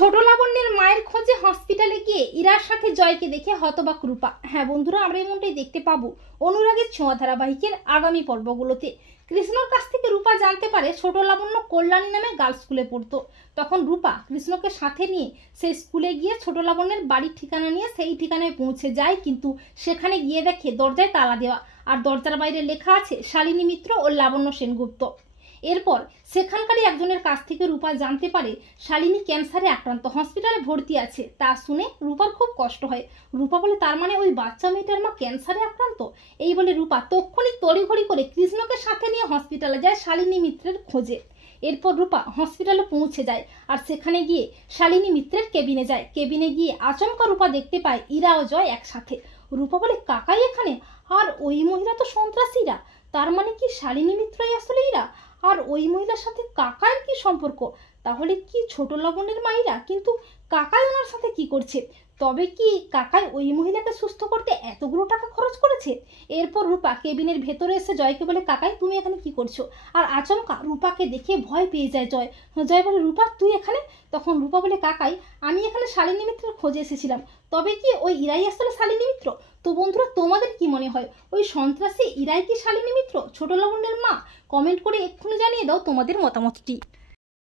ছোট লাবণ্যের মায়ের খোঁজে হসপিটালে গিয়ে ইরার সাথে জয়কে দেখে হতবাক রূপা। হ্যাঁ বন্ধুরা, আমরা এমনটাই দেখতে পাবো অনুরাগের ছোঁয়া ধারাবাহিকের আগামী পর্বগুলোতে। কৃষ্ণর কাছ থেকে রূপা জানতে পারে ছোট লাবণ্য কল্যাণী নামে গার্লস স্কুলে পড়তো। তখন রূপা কৃষ্ণকে সাথে নিয়ে সেই স্কুলে গিয়ে ছোট লাবণ্যের বাড়ির ঠিকানা নিয়ে সেই ঠিকানায় পৌঁছে যায়, কিন্তু সেখানে গিয়ে দেখে দরজায় তালা দেওয়া, আর দরজার বাইরে লেখা আছে শালিনী মিত্র ও লাবণ্য সেনগুপ্ত। এরপর সেখানকারই একজনের কাছ থেকে রূপা জানতে পারে শালিনী ক্যান্সারে আক্রান্ত, হসপিটালে ভর্তি আছে। তা শুনে রূপার খুব কষ্ট হয়। রূপা বলে, তার মানে ওই বাচ্চা মেয়েটার মা ক্যান্সারে আক্রান্ত। এই বলে রূপা তক্ষুনি তড়িঘড়ি করে কৃষ্ণকে সাথে নিয়ে হসপিটালে যায় শালিনী মিত্রের খোঁজে। এরপর রূপা হসপিটালে পৌঁছে যায় আর সেখানে গিয়ে শালিনী মিত্রের কেবিনে যায়। কেবিনে গিয়ে আচমকা রূপা দেখতে পায় ইরা ও জয় একসাথে। রূপা বলে, কাকাই এখানে? আর ওই মহিলা তো সন্ত্রাসীরা, তার মানে কি শালিনী মিত্রই আসলে ইরা? আর ওই মহিলার সাথে কাকায়ের কি সম্পর্ক? তাহলে কি ছোট লাবণ্যের মাইরা? কিন্তু কাকাই ওনার সাথে কি করছে? তবে কি কাকাই ওই মহিলাকে সুস্থ করতে এতগুলো টাকা খরচ করেছে? এরপর রূপা কেবিনের ভেতরে এসে জয়কে বলে, কাকাই তুমি এখানে কি করছো? আর আচমকা রূপাকে দেখে ভয় পেয়ে যায় জয়। জয় বলে, রূপা তুই এখানে? তখন রূপা বলে, কাকাই আমি এখানে শালিনী মিত্রের খোঁজে এসেছিলাম। তবে কি ওই ইরাই আসলে শালিনী মিত্র? তো বন্ধুরা, তোমাদের কি মনে হয়, ওই সন্ত্রাসী ইরাই কি শালিনী মিত্র, ছোট লাবণ্যের মা? কমেন্ট করে এক্ষুনি জানিয়ে দাও তোমাদের মতামতটি।